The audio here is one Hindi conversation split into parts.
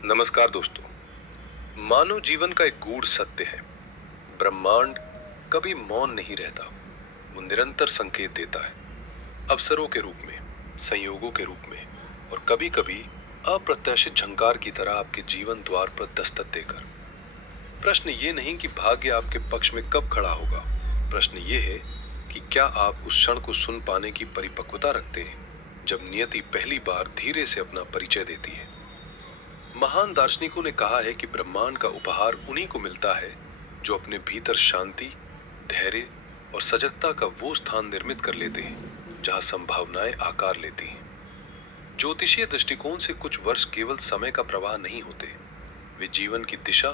नमस्कार दोस्तों। मानव जीवन का एक गूढ़ सत्य है। ब्रह्मांड कभी मौन नहीं रहता। वो निरंतर संकेत देता है, अवसरों के रूप में, संयोगों के रूप में, और कभी कभी अप्रत्याशित झंकार की तरह आपके जीवन द्वार पर दस्तक देकर। प्रश्न ये नहीं कि भाग्य आपके पक्ष में कब खड़ा होगा। प्रश्न ये है कि क्या आप उस क्षण को सुन पाने की परिपक्वता रखते हैं जब नियति पहली बार धीरे से अपना परिचय देती है। महान दार्शनिकों ने कहा है कि ब्रह्मांड का उपहार उन्हीं को मिलता है जो अपने भीतर शांति, धैर्य और सजगता का वो स्थान निर्मित कर लेते हैं जहां संभावनाएं आकार लेती हैं। ज्योतिषीय दृष्टिकोण से कुछ वर्ष केवल समय का प्रवाह नहीं होते, वे जीवन की दिशा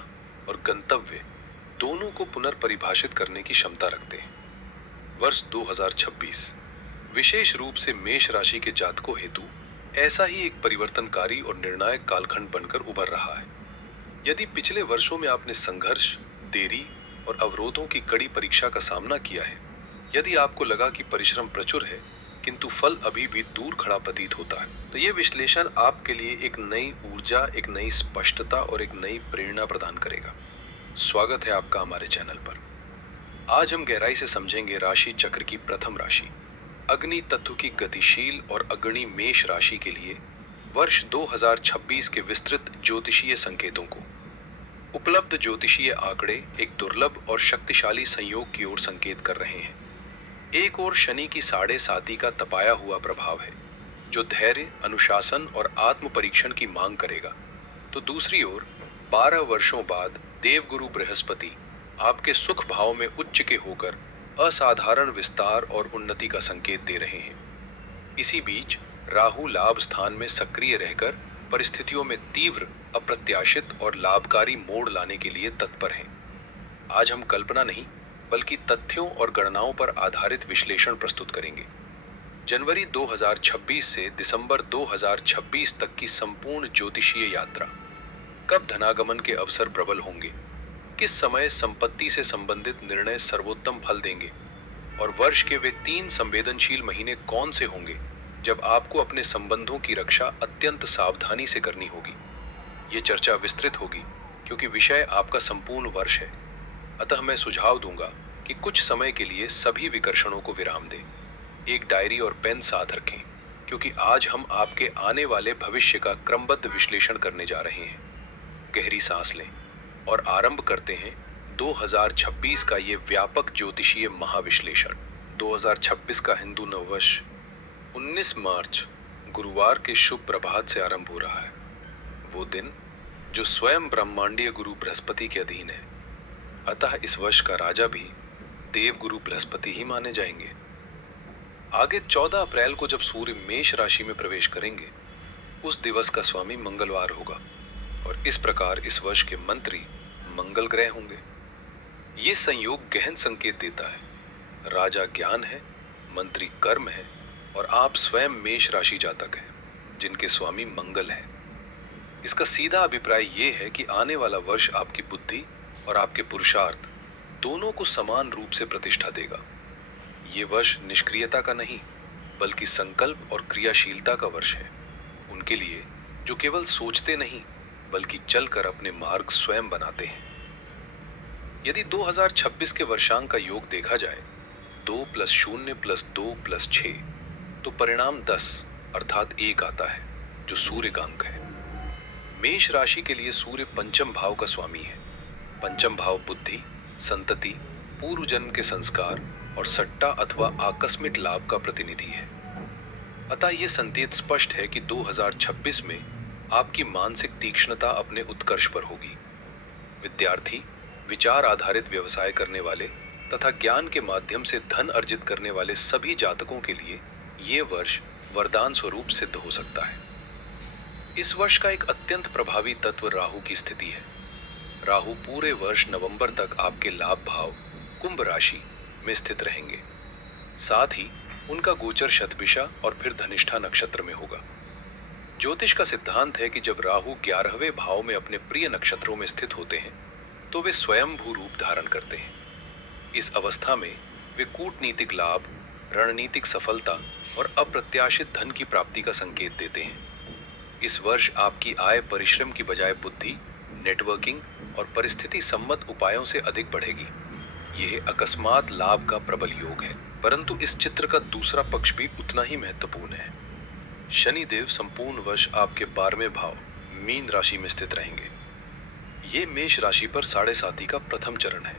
और गंतव्य दोनों को पुनर्परिभाषित करने की क्षमता रखते हैं। वर्ष 2026 विशेष रूप से मेष राशि के जातकों हेतु ऐसा ही एक परिवर्तनकारी और निर्णायक कालखंड बनकर उभर रहा है। यदि पिछले वर्षों में आपने संघर्ष, देरी और अवरोधों की कड़ी परीक्षा का सामना किया है, यदि आपको लगा कि परिश्रम प्रचुर है किंतु फल अभी भी दूर खड़ा प्रतीत होता है, तो यह विश्लेषण आपके लिए एक नई ऊर्जा, एक नई स्पष्टता और एक नई प्रेरणा प्रदान करेगा। स्वागत है आपका हमारे चैनल पर। आज हम गहराई से समझेंगे राशि चक्र की प्रथम राशि, अग्नि तत्व की गतिशील और अग्रणी मेष राशि के लिए वर्ष 2026 के विस्तृत ज्योतिषीय संकेतों को। उपलब्ध ज्योतिषीय आंकड़े एक दुर्लभ और शक्तिशाली संयोग की ओर संकेत कर रहे हैं। एक ओर शनि की 7.5 का तपाया हुआ प्रभाव है जो धैर्य, अनुशासन और आत्म परीक्षण की मांग करेगा, तो दूसरी ओर 12 वर्षों बाद देवगुरु बृहस्पति आपके सुख भाव में उच्च के होकर असाधारण विस्तार और उन्नति का संकेत दे रहे हैं। इसी बीच राहु लाभ स्थान में सक्रिय रहकर परिस्थितियों में तीव्र, अप्रत्याशित और लाभकारी मोड़ लाने के लिए तत्पर हैं। आज हम कल्पना नहीं बल्कि तथ्यों और गणनाओं पर आधारित विश्लेषण प्रस्तुत करेंगे। जनवरी 2026 से दिसंबर 2026 तक की संपूर्ण ज्योतिषीय यात्रा। कब धनागमन के अवसर प्रबल होंगे, किस समय संपत्ति से संबंधित निर्णय सर्वोत्तम फल देंगे, और वर्ष के वे 3 संवेदनशील महीने कौन से होंगे जब आपको अपने संबंधों की रक्षा अत्यंत सावधानी से करनी होगी। ये चर्चा विस्तृत होगी क्योंकि विषय आपका संपूर्ण वर्ष है। अतः मैं सुझाव दूंगा कि कुछ समय के लिए सभी विकर्षणों को विराम दें। एक डायरी और पेन साथ रखें क्योंकि आज हम आपके आने वाले भविष्य का क्रमबद्ध विश्लेषण करने जा रहे हैं। गहरी सांस लें और आरंभ करते हैं 2026 का ये व्यापक ज्योतिषीय महाविश्लेषण। 2026 का हिंदू नववर्ष 19 मार्च गुरुवार के शुभ प्रभात से आरंभ हो रहा है। वो दिन जो स्वयं ब्रह्मांडीय गुरु बृहस्पति के अधीन है। अतः इस वर्ष का राजा भी देव गुरु बृहस्पति ही माने जाएंगे। आगे 14 अप्रैल को जब सूर्य मेष राशि में प्रवेश करेंगे, उस दिवस का स्वामी मंगलवार होगा और इस प्रकार इस वर्ष के मंत्री मंगल ग्रह होंगे। ये संयोग गहन संकेत देता है। राजा ज्ञान है, मंत्री कर्म है और आप स्वयं मेष राशि जातक हैं जिनके स्वामी मंगल है। इसका सीधा अभिप्राय ये है कि आने वाला वर्ष आपकी बुद्धि और आपके पुरुषार्थ दोनों को समान रूप से प्रतिष्ठा देगा। ये वर्ष निष्क्रियता का नहीं बल्कि संकल्प और क्रियाशीलता का वर्ष है उनके लिए जो केवल सोचते नहीं बल्कि चलकर अपने मार्ग स्वयं बनाते हैं। यदि 2026 के वर्षांक का योग देखा जाए 2 + 0 + 2 + 6, तो परिणाम 10 अर्थात 1 आता है जो सूर्य का अंक है। मेष राशि के लिए सूर्य पंचम भाव का स्वामी है। पंचम भाव बुद्धि, संतति, पूर्व जन्म के संस्कार और सट्टा अथवा आकस्मिक लाभ का प्रतिनिधि है। अतः यह संकेत स्पष्ट है कि 2026 में आपकी मानसिक तीक्ष्णता अपने उत्कर्ष पर होगी। विद्यार्थी, विचार आधारित व्यवसाय करने वाले तथा ज्ञान के माध्यम से धन अर्जित करने वाले सभी जातकों के लिए ये वर्ष वरदान स्वरूप सिद्ध हो सकता है। इस वर्ष का एक अत्यंत प्रभावी तत्व राहु की स्थिति है। राहु पूरे वर्ष नवंबर तक आपके लाभ भाव कुंभ राशि में स्थित रहेंगे। साथ ही उनका गोचर शतभिषा और फिर धनिष्ठा नक्षत्र में होगा। ज्योतिष का सिद्धांत है कि जब राहु 11वें भाव में अपने प्रिय नक्षत्रों में स्थित होते हैं तो वे स्वयंभू रूप धारण करते हैं। इस अवस्था में वे कूटनीतिक लाभ, रणनीतिक सफलता और अप्रत्याशित धन की प्राप्ति का संकेत देते हैं। इस वर्ष आपकी आय परिश्रम की बजाय बुद्धि, नेटवर्किंग और परिस्थिति सम्मत उपायों से अधिक बढ़ेगी। यह अकस्मात लाभ का प्रबल योग है। परंतु इस चित्र का दूसरा पक्ष भी उतना ही महत्वपूर्ण है। शनिदेव संपूर्ण वर्ष आपके 12वें भाव मीन राशि में स्थित रहेंगे। ये मेष राशि पर साढ़े साती का प्रथम चरण है।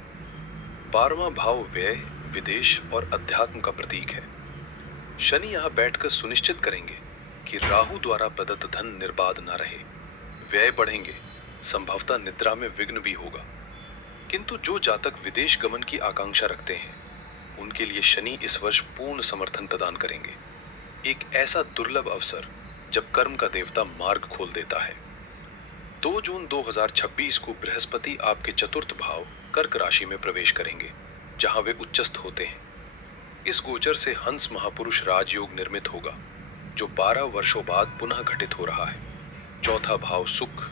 12वां भाव व्यय, विदेश और अध्यात्म का प्रतीक है। शनि यहाँ बैठकर सुनिश्चित करेंगे कि राहु द्वारा प्रदत्त धन निर्बाध न रहे। व्यय बढ़ेंगे, संभवतः निद्रा में विघ्न भी होगा। किंतु जो जातक विदेश गमन की आकांक्षा रखते हैं, उनके लिए शनि इस वर्ष पूर्ण समर्थन प्रदान करेंगे। एक ऐसा दुर्लभ अवसर जब कर्म का देवता मार्ग खोल देता है। 2 जून 2026 को बृहस्पति आपके चतुर्थ भाव कर्क राशि में प्रवेश करेंगे, जहां वे उच्चस्थ होते हैं। इस गोचर से हंस महापुरुष राजयोग निर्मित होगा, जो 12 वर्षों बाद पुनः घटित हो रहा है। चौथा भाव सुख,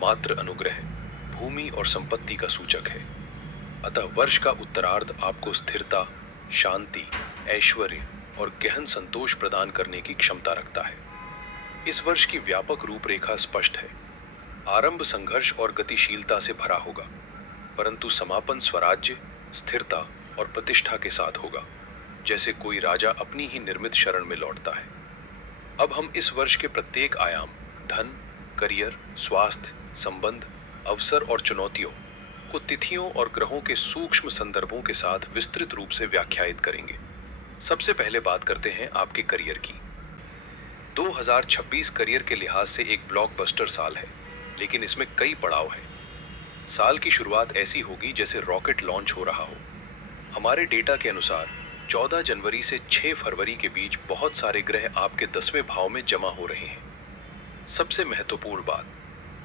मात्र अनुग्रह, भूमि और संपत्ति का सूचक है। अतः वर्ष का उत्तरार्ध आपको स्थिरता, शांति, ऐश्वर्य और गहन संतोष प्रदान करने की क्षमता रखता है। इस वर्ष की व्यापक रूपरेखा स्पष्ट है। आरंभ संघर्ष और गतिशीलता से भरा होगा, परंतु समापन स्वराज्य, स्थिरता और प्रतिष्ठा के साथ होगा, जैसे कोई राजा अपनी ही निर्मित शरण में लौटता है। अब हम इस वर्ष के प्रत्येक आयाम, धन, करियर, स्वास्थ्य, संबंध, अवसर और चुनौतियों को तिथियों और ग्रहों के सूक्ष्म संदर्भों के साथ विस्तृत रूप से व्याख्यायित करेंगे। सबसे पहले बात करते हैं आपके करियर की। 2026 करियर के लिहाज से एक ब्लॉकबस्टर साल है, लेकिन इसमें कई पड़ाव हैं। साल की शुरुआत ऐसी होगी जैसे रॉकेट लॉन्च हो रहा हो। हमारे डेटा के अनुसार 14 जनवरी से 6 फरवरी के बीच बहुत सारे ग्रह आपके 10वें भाव में जमा हो रहे हैं। सबसे महत्वपूर्ण बात,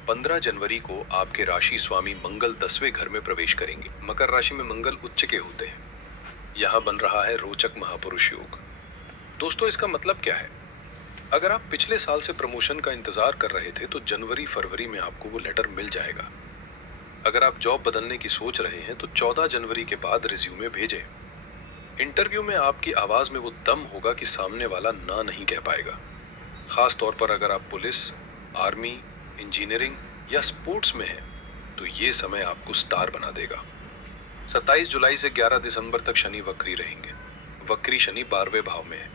15 जनवरी को आपके राशि स्वामी मंगल 10वें घर में प्रवेश करेंगे। मकर राशि में मंगल उच्च के होते हैं। यहाँ बन रहा है रोचक महापुरुष योग। दोस्तों, इसका मतलब क्या है? अगर आप पिछले साल से प्रमोशन का इंतजार कर रहे थे, तो जनवरी फरवरी में आपको वो लेटर मिल जाएगा। अगर आप जॉब बदलने की सोच रहे हैं, तो 14 जनवरी के बाद रिज्यूमे भेजें। इंटरव्यू में आपकी आवाज में वो दम होगा कि सामने वाला ना नहीं कह पाएगा। खास तौर पर अगर आप पुलिस, आर्मी, इंजीनियरिंग या स्पोर्ट्स में हैं, तो ये समय आपको स्टार बना देगा। 27 जुलाई से 11 दिसंबर तक शनि वक्री रहेंगे। वक्री शनि 12वें भाव में है।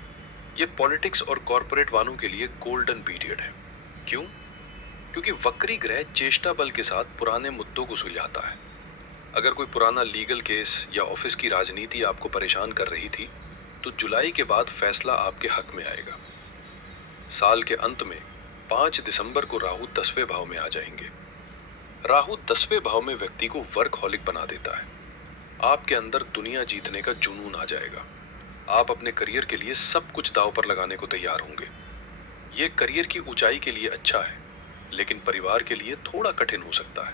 ये पॉलिटिक्स और कॉरपोरेट वालों के लिए गोल्डन पीरियड है। क्यों? क्योंकि वक्री ग्रह चेष्टा बल के साथ पुराने मुद्दों को सुलझाता है। अगर कोई पुराना लीगल केस या ऑफिस की राजनीति आपको परेशान कर रही थी, तो जुलाई के बाद फैसला आपके हक में आएगा। साल के अंत में 5 दिसंबर को राहु 10वें भाव में आ जाएंगे। राहु 10वें भाव में व्यक्ति को वर्कहॉलिक बना देता है। आपके अंदर दुनिया जीतने का जुनून आ जाएगा। आप अपने करियर के लिए सब कुछ दांव पर लगाने को तैयार होंगे। ये करियर की ऊंचाई के लिए अच्छा है, लेकिन परिवार के लिए थोड़ा कठिन हो सकता है।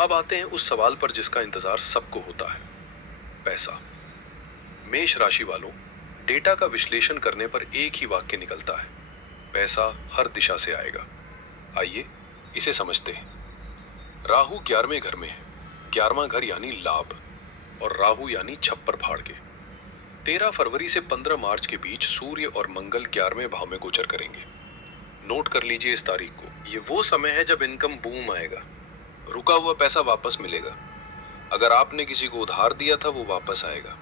अब आते हैं उस सवाल पर जिसका इंतजार सबको होता है, पैसा। मेष राशि वालों, डेटा का विश्लेषण करने पर एक ही वाक्य निकलता है, पैसा हर दिशा से आएगा। आइए इसे समझते हैं। राहु 11वें घर में है। 11वां घर यानी लाभ, और राहु यानी छप्पर फाड़ के। 13 फरवरी से 15 मार्च के बीच सूर्य और मंगल 11वें भाव में गोचर करेंगे। नोट कर लीजिए इस तारीख को। ये वो समय है जब इनकम बूम आएगा। रुका हुआ पैसा वापस मिलेगा। अगर आपने किसी को उधार दिया था, वो वापस आएगा।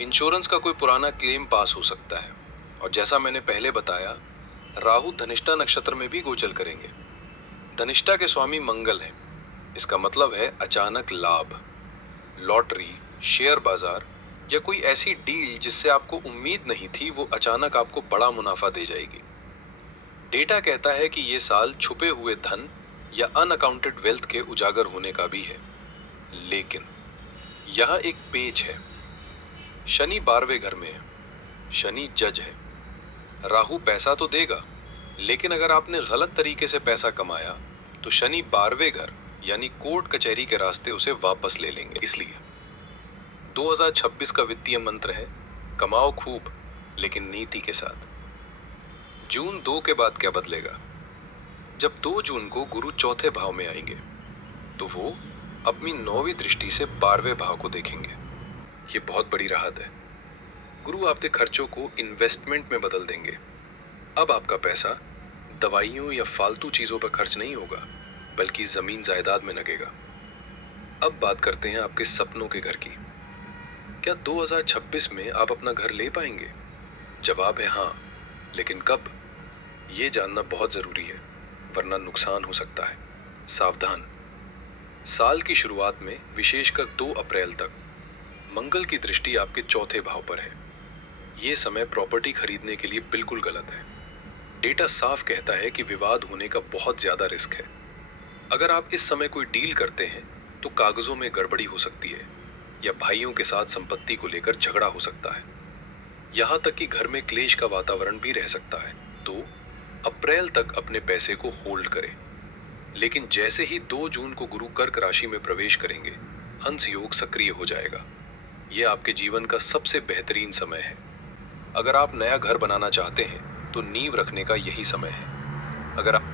इंश्योरेंस का कोई पुराना क्लेम पास हो सकता है। और जैसा मैंने पहले बताया, राहु धनिष्ठा नक्षत्र में भी गोचर करेंगे। धनिष्ठा के स्वामी मंगल है। इसका मतलब है अचानक लाभ, लॉटरी, शेयर बाजार या कोई ऐसी डील जिससे आपको उम्मीद नहीं थी, वो अचानक आपको बड़ा मुनाफा दे जाएगी। डेटा कहता है कि ये साल छुपे हुए धन या अनअकाउंटेड वेल्थ के उजागर होने का भी है। लेकिन यहां एक पेच है। शनि 12वें घर में है। शनि जज है। राहु पैसा तो देगा, लेकिन अगर आपने गलत तरीके से पैसा कमाया, तो शनि 12वें घर यानी कोर्ट कचहरी के रास्ते उसे वापस ले लेंगे। इसलिए 2026 का वित्तीय मंत्र है, कमाओ खूब, लेकिन नीति के साथ। जून 2 के बाद क्या बदलेगा? जब 2 जून को गुरु चौथे भाव में आएंगे, तो वो अपनी 9वीं दृष्टि से 12वें भाव को देखेंगे। ये बहुत बड़ी राहत है। गुरु आपके खर्चों को इन्वेस्टमेंट में बदल देंगे। अब आपका पैसा दवाइयों या फालतू चीजों पर खर्च नहीं होगा, बल्कि जमीन जायदाद में लगेगा। अब बात करते हैं आपके सपनों के घर की। क्या 2026 में आप अपना घर ले पाएंगे? जवाब है हाँ, लेकिन कब? ये जानना बहुत जरूरी है, वरना नुकसान हो सकता है। सावधान। साल की शुरुआत में विशेषकर 2 अप्रैल तक मंगल की दृष्टि आपके चौथे भाव पर है। ये समय प्रॉपर्टी खरीदने के लिए बिल्कुल गलत है। डेटा साफ कहता है कि विवाद होने का बहुत ज्यादा रिस्क है। अगर आप इस समय कोई डील करते हैं तो कागजों में गड़बड़ी हो सकती है या भाइयों के साथ संपत्ति को लेकर झगड़ा हो सकता है। यहाँ तक कि घर में क्लेश का वातावरण भी रह सकता है। तो अप्रैल तक अपने पैसे को होल्ड करें। लेकिन जैसे ही 2 जून को गुरु कर्क राशि में प्रवेश करेंगे, हंस योग सक्रिय हो जाएगा। यह आपके जीवन का सबसे बेहतरीन समय है। अगर आप नया घर बनाना चाहते हैं तो नींव रखने का यही समय है। अगर आप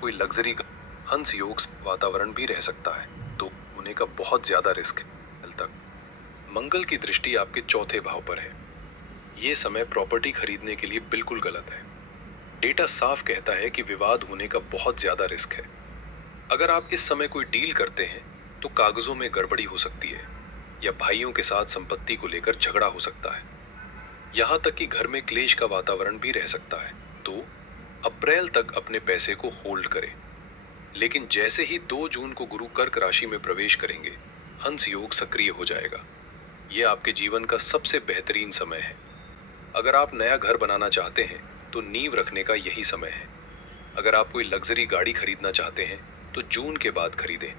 कोई लग्जरी हंस योग वातावरण भी रह सकता है, तो होने का बहुत ज्यादा रिस्क है। कल तक मंगल की दृष्टि आपके चौथे भाव पर है। यह समय प्रॉपर्टी खरीदने के लिए बिल्कुल गलत है। डेटा साफ कहता है कि विवाद होने का बहुत ज्यादा रिस्क है। अगर आप इस समय कोई डील करते हैं तो कागजों में गड़बड़ी हो सकती है या भाइयों के साथ संपत्ति को लेकर झगड़ा हो सकता है। यहाँ तक कि घर में क्लेश का वातावरण भी रह सकता है। तो अप्रैल तक अपने पैसे को होल्ड करें। लेकिन जैसे ही 2 जून को गुरु कर्क राशि में प्रवेश करेंगे, हंस योग सक्रिय हो जाएगा। यह आपके जीवन का सबसे बेहतरीन समय है। अगर आप नया घर बनाना चाहते हैं तो नींव रखने का यही समय है। अगर आप कोई लग्जरी गाड़ी खरीदना चाहते हैं तो जून के बाद खरीदें।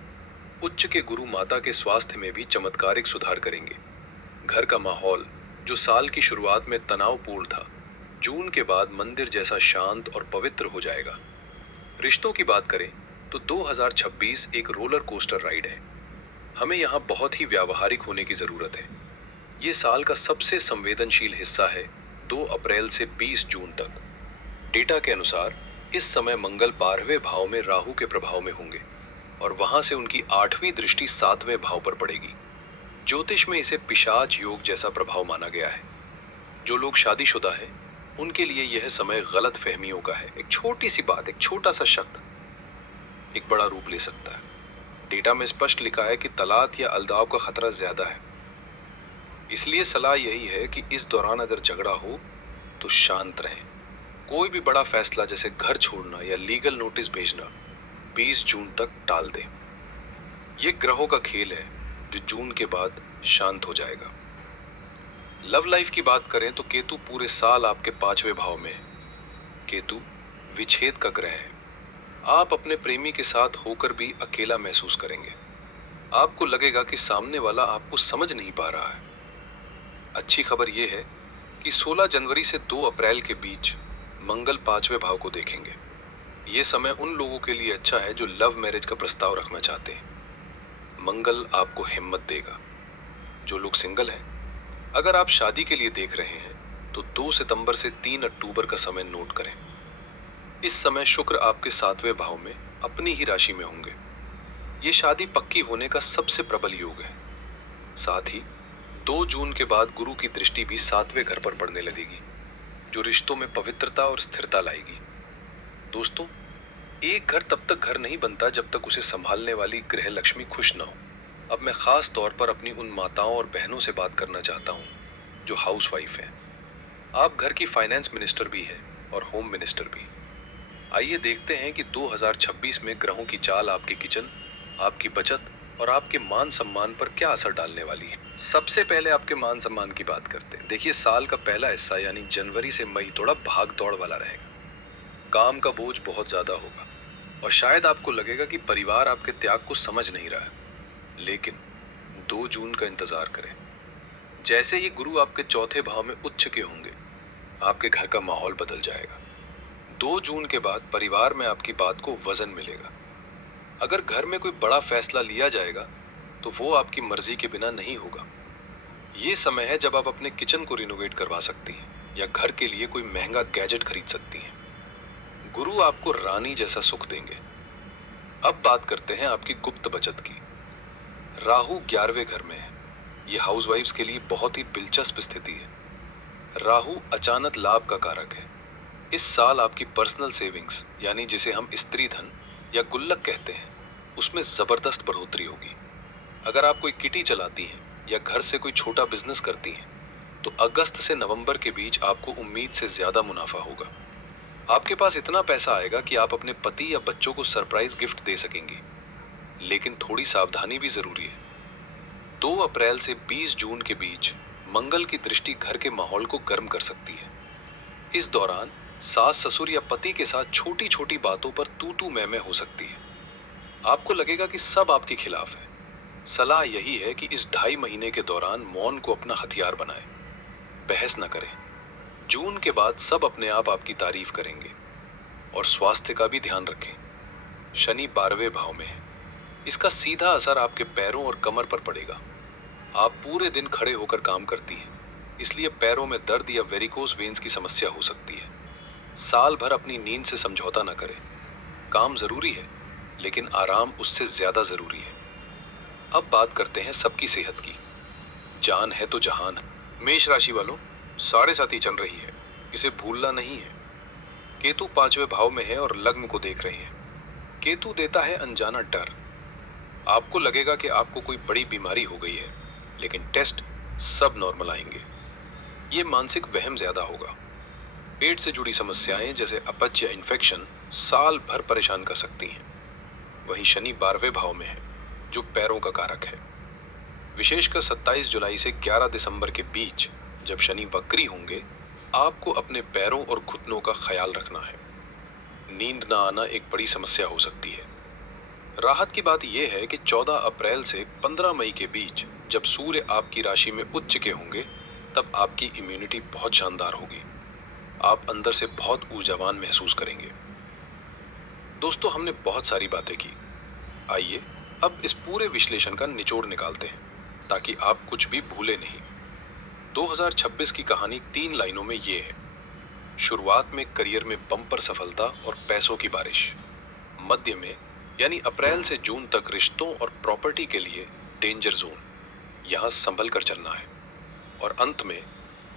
उच्च के गुरु माता के स्वास्थ्य में भी चमत्कारिक सुधार करेंगे। घर का माहौल, जो साल की शुरुआत में तनावपूर्ण था, जून के बाद मंदिर जैसा शांत और पवित्र हो जाएगा। रिश्तों की बात करें तो 2026 एक रोलर कोस्टर राइड है। हमें यहाँ बहुत ही व्यावहारिक होने की जरूरत है। ये साल का सबसे संवेदनशील हिस्सा है, 2 अप्रैल से 20 जून तक। डेटा के अनुसार इस समय मंगल 12वें भाव में राहु के प्रभाव में होंगे और वहां से उनकी 8वीं दृष्टि 7वें भाव पर पड़ेगी। ज्योतिष में इसे पिशाच योग जैसा प्रभाव माना गया है। जो लोग शादीशुदा हैं, उनके लिए यह समय गलत फहमियों का है। एक छोटी सी बात, एक छोटा सा शब्द एक बड़ा रूप ले सकता है। डेटा में स्पष्ट लिखा है कि तलाक या अलदाव का खतरा ज्यादा है। इसलिए सलाह यही है कि इस दौरान अगर झगड़ा हो तो शांत रहें। कोई भी बड़ा फैसला जैसे घर छोड़ना या लीगल नोटिस भेजना 20 जून तक टाल दें। ये ग्रहों का खेल है जो जून के बाद शांत हो जाएगा। लव लाइफ की बात करें तो केतु पूरे साल आपके 5वें भाव में है। केतु विच्छेद का ग्रह है। आप अपने प्रेमी के साथ होकर भी अकेला महसूस करेंगे। आपको लगेगा कि सामने वाला आपको समझ नहीं पा रहा है। अच्छी खबर यह है कि 16 जनवरी से 2 अप्रैल के बीच मंगल 5वें भाव को देखेंगे। ये समय उन लोगों के लिए अच्छा है जो लव मैरिज का प्रस्ताव रखना चाहते हैं। मंगल आपको हिम्मत देगा। जो लोग सिंगल हैं, अगर आप शादी के लिए देख रहे हैं तो 2 सितंबर से 3 अक्टूबर का समय नोट करें। इस समय शुक्र आपके 7वें भाव में अपनी ही राशि में होंगे। ये शादी पक्की होने का सबसे प्रबल योग है। साथ ही 2 जून के बाद गुरु की दृष्टि भी 7वें घर पर पड़ने लगेगी, जो रिश्तों में पवित्रता और स्थिरता लाएगी। दोस्तों, एक घर तब तक घर नहीं बनता जब तक उसे संभालने वाली गृह लक्ष्मी खुश ना हो। अब मैं खास तौर पर अपनी उन माताओं और बहनों से बात करना चाहता हूँ जो हाउसवाइफ हैं। आप घर की फाइनेंस मिनिस्टर भी हैं और होम मिनिस्टर भी। आइए देखते हैं कि 2026 में ग्रहों की चाल आपके किचन, आपकी बचत और आपके मान सम्मान पर क्या असर डालने वाली है। सबसे पहले आपके मान सम्मान की बात करते हैं। देखिए, साल का पहला हिस्सा यानी जनवरी से मई थोड़ा भाग दौड़ वाला रहेगा। काम का बोझ बहुत ज्यादा होगा और शायद आपको लगेगा कि परिवार आपके त्याग को समझ नहीं रहा है। लेकिन 2 जून का इंतजार करें। जैसे ही गुरु आपके चौथे भाव में उच्च के होंगे, आपके घर का माहौल बदल जाएगा। 2 जून के बाद परिवार में आपकी बात को वजन मिलेगा। अगर घर में कोई बड़ा फैसला लिया जाएगा तो वो आपकी मर्जी के बिना नहीं होगा। ये समय है जब आप अपने किचन को रिनोवेट करवा सकती हैं या घर के लिए कोई महंगा गैजेट खरीद सकती हैं। गुरु आपको रानी जैसा सुख देंगे। अब बात करते हैं आपकी गुप्त बचत की। राहु 11वें घर में है। ये हाउसवाइफ्स के लिए बहुत ही दिलचस्प स्थिति है। राहु अचानक लाभ का कारक है। इस साल आपकी पर्सनल सेविंग्स यानी जिसे हम स्त्री धन या गुल्लक कहते हैं, उसमें जबरदस्त बढ़ोतरी होगी। अगर आप कोई किटी चलाती हैं या घर से कोई छोटा बिजनेस करती हैं, तो अगस्त से नवंबर के बीच आपको उम्मीद से ज्यादा मुनाफा होगा। आपके पास इतना पैसा आएगा कि आप अपने पति या बच्चों को सरप्राइज गिफ्ट दे सकेंगे। लेकिन थोड़ी सावधानी भी जरूरी है। 2 अप्रैल से 20 जून के बीच मंगल की दृष्टि घर के माहौल को गर्म कर सकती है। इस दौरान सास ससुर या पति के साथ छोटी छोटी बातों पर तू तू मैं हो सकती है। आपको लगेगा कि सब आपके खिलाफ है। सलाह यही है कि इस 2.5 महीने के दौरान मौन को अपना हथियार बनाएं। बहस न करें। जून के बाद सब अपने आप आपकी तारीफ करेंगे। और स्वास्थ्य का भी ध्यान रखें। शनि 12वें भाव में है। इसका सीधा असर आपके पैरों और कमर पर पड़ेगा। आप पूरे दिन खड़े होकर काम करती हैं, इसलिए पैरों में दर्द या वेरिकोस वेन्स की समस्या हो सकती है। साल भर अपनी नींद से समझौता न करें। काम जरूरी है, लेकिन आराम उससे ज्यादा जरूरी है। अब बात करते हैं सबकी सेहत की। जान है तो जहान है। मेष राशि वालों, 7.5 चल रही है, इसे भूलना नहीं है। केतु 5वें भाव में है और लग्न को देख रहे हैं। केतु देता है अनजाना डर। आपको लगेगा कि आपको कोई बड़ी बीमारी हो गई है, लेकिन टेस्ट सब नॉर्मल आएंगे। ये मानसिक वहम ज्यादा होगा। पेट से जुड़ी समस्याएं जैसे अपच या इन्फेक्शन साल भर परेशान कर सकती हैं। वहीं शनि 12वें भाव में है, जो पैरों का कारक है। विशेषकर 27 जुलाई से 11 दिसंबर के बीच जब शनि वक्री होंगे, आपको अपने पैरों और घुटनों का ख्याल रखना है। नींद न आना एक बड़ी समस्या हो सकती है। राहत की बात यह है कि 14 अप्रैल से 15 मई के बीच जब सूर्य आपकी राशि में उच्च के होंगे, तब आपकी इम्यूनिटी बहुत शानदार होगी। आप अंदर से बहुत ऊर्जावान महसूस करेंगे। दोस्तों, हमने बहुत सारी बातें की। आइए अब इस पूरे विश्लेषण का निचोड़ निकालते हैं, ताकि आप कुछ भी भूले नहीं। 2026 की कहानी 3 लाइनों में ये है। शुरुआत में करियर में बम्पर सफलता और पैसों की बारिश। मध्य में यानी अप्रैल से जून तक रिश्तों और प्रॉपर्टी के लिए डेंजर जोन, यहां संभल कर चलना है। और अंत में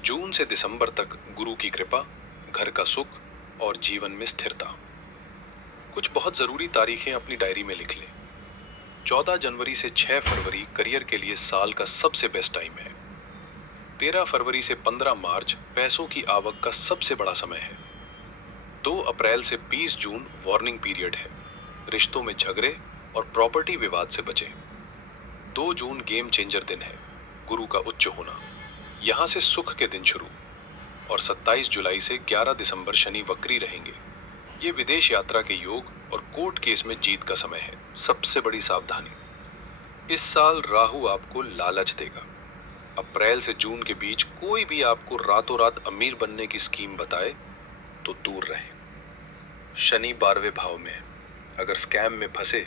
जून से दिसंबर तक गुरु की कृपा, घर का सुख और जीवन में स्थिरता। कुछ बहुत जरूरी तारीखें अपनी डायरी में लिख लें। 14 जनवरी से 6 फरवरी करियर के लिए साल का सबसे बेस्ट टाइम है। 13 फरवरी से 15 मार्च पैसों की आवक का सबसे बड़ा समय है। 2 अप्रैल से 20 जून वार्निंग पीरियड है। रिश्तों में झगड़े और प्रॉपर्टी विवाद से बचें। 2 जून गेम चेंजर दिन है, गुरु का उच्च होना, यहां से सुख के दिन शुरू। और 27 जुलाई से 11 दिसंबर शनि वक्री रहेंगे। ये विदेश यात्रा के योग और कोर्ट केस में जीत का समय है। सबसे बड़ी सावधानी, इस साल राहु आपको लालच देगा। अप्रैल से जून के बीच कोई भी आपको रातों रात अमीर बनने की स्कीम बताए तो दूर रहें। शनि 12वें भाव में है। अगर स्कैम में फंसे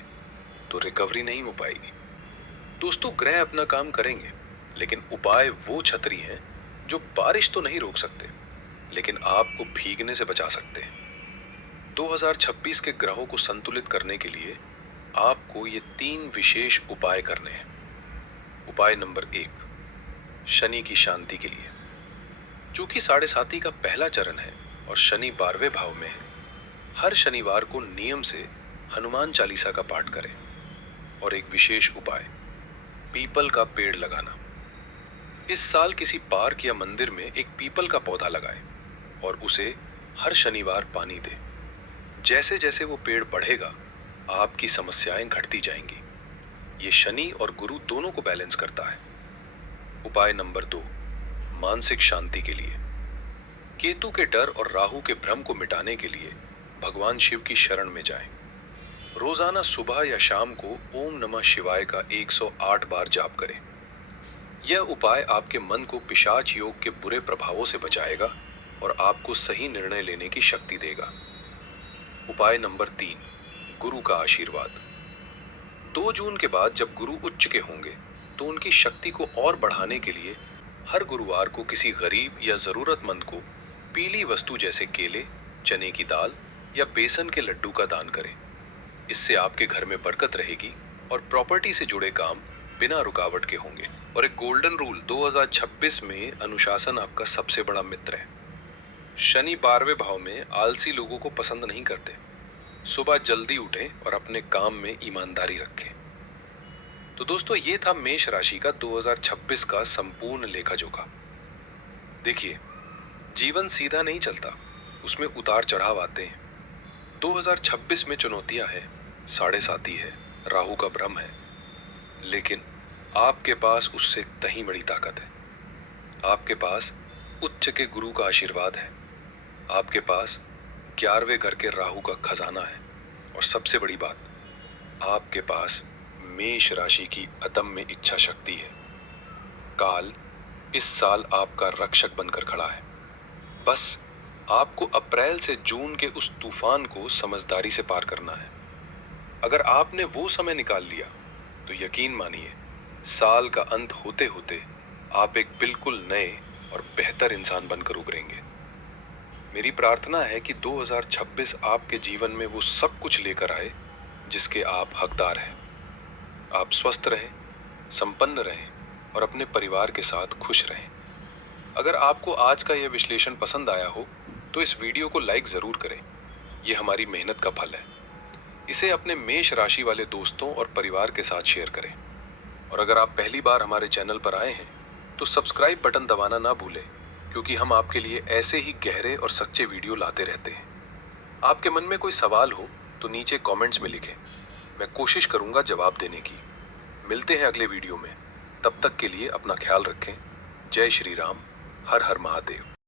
तो रिकवरी नहीं हो पाएगी। दोस्तों, ग्रह अपना काम करेंगे, लेकिन उपाय वो छतरी हैं जो बारिश तो नहीं रोक सकते, लेकिन आपको भीगने से बचा सकते हैं। 2026 के ग्रहों को संतुलित करने के लिए आपको ये 3 विशेष उपाय करने हैं। उपाय नंबर 1, शनि की शांति के लिए। चूंकि 7.5 का पहला चरण है और शनि 12वें भाव में है, हर शनिवार को नियम से हनुमान चालीसा का पाठ करें। और एक विशेष उपाय, पीपल का पेड़ लगाना। इस साल किसी पार्क या मंदिर में एक पीपल का पौधा लगाएं और उसे हर शनिवार पानी दें। जैसे जैसे वो पेड़ बढ़ेगा, आपकी समस्याएं घटती जाएंगी। ये शनि और गुरु दोनों को बैलेंस करता है। उपाय नंबर 2, मानसिक शांति के लिए। केतु के डर और राहु के भ्रम को मिटाने के लिए भगवान शिव की शरण में जाएं। रोजाना सुबह या शाम को ओम नमः शिवाय का 108 बार जाप करें। यह उपाय आपके मन को पिशाच योग के बुरे प्रभावों से बचाएगा और आपको सही निर्णय लेने की शक्ति देगा। उपाय नंबर 3, गुरु का आशीर्वाद। 2 जून के बाद जब गुरु उच्च के होंगे, तो उनकी शक्ति को और बढ़ाने के लिए हर गुरुवार को किसी गरीब या जरूरतमंद को पीली वस्तु जैसे केले, चने की दाल या बेसन के लड्डू का दान करें। इससे आपके घर में बरकत रहेगी और प्रॉपर्टी से जुड़े काम बिना रुकावट के होंगे। और एक गोल्डन रूल 2026 में अनुशासन आपका सबसे बड़ा मित्र है। शनि 12वें भाव में आलसी लोगों को पसंद नहीं करते। सुबह जल्दी उठें और अपने काम में ईमानदारी रखें। तो दोस्तों, ये था मेष राशि का 2026 का संपूर्ण लेखा जोखा। देखिए, जीवन सीधा नहीं चलता, उसमें उतार चढ़ाव आते हैं। 2026 में चुनौतियां हैं, साढ़े साती है, राहु का भ्रम है, लेकिन आपके पास उससे कहीं बड़ी ताकत है। आपके पास उच्च के गुरु का आशीर्वाद है। आपके पास 11वें घर के राहु का खजाना है, और सबसे बड़ी बात, आपके पास मेष राशि की अदम्य इच्छा शक्ति है। काल इस साल आपका रक्षक बनकर खड़ा है। बस आपको अप्रैल से जून के उस तूफान को समझदारी से पार करना है। अगर आपने वो समय निकाल लिया तो यकीन मानिए, साल का अंत होते होते आप एक बिल्कुल नए और बेहतर इंसान बनकर उभरेंगे। मेरी प्रार्थना है कि 2026 आपके जीवन में वो सब कुछ लेकर आए जिसके आप हकदार हैं। आप स्वस्थ रहें, संपन्न रहें और अपने परिवार के साथ खुश रहें। अगर आपको आज का यह विश्लेषण पसंद आया हो तो इस वीडियो को लाइक जरूर करें। यह हमारी मेहनत का फल है। इसे अपने मेष राशि वाले दोस्तों और परिवार के साथ शेयर करें। और अगर आप पहली बार हमारे चैनल पर आए हैं तो सब्सक्राइब बटन दबाना ना भूलें, क्योंकि हम आपके लिए ऐसे ही गहरे और सच्चे वीडियो लाते रहते हैं। आपके मन में कोई सवाल हो तो नीचे कमेंट्स में लिखें, मैं कोशिश करूंगा जवाब देने की। मिलते हैं अगले वीडियो में। तब तक के लिए अपना ख्याल रखें। जय श्री राम। हर हर महादेव।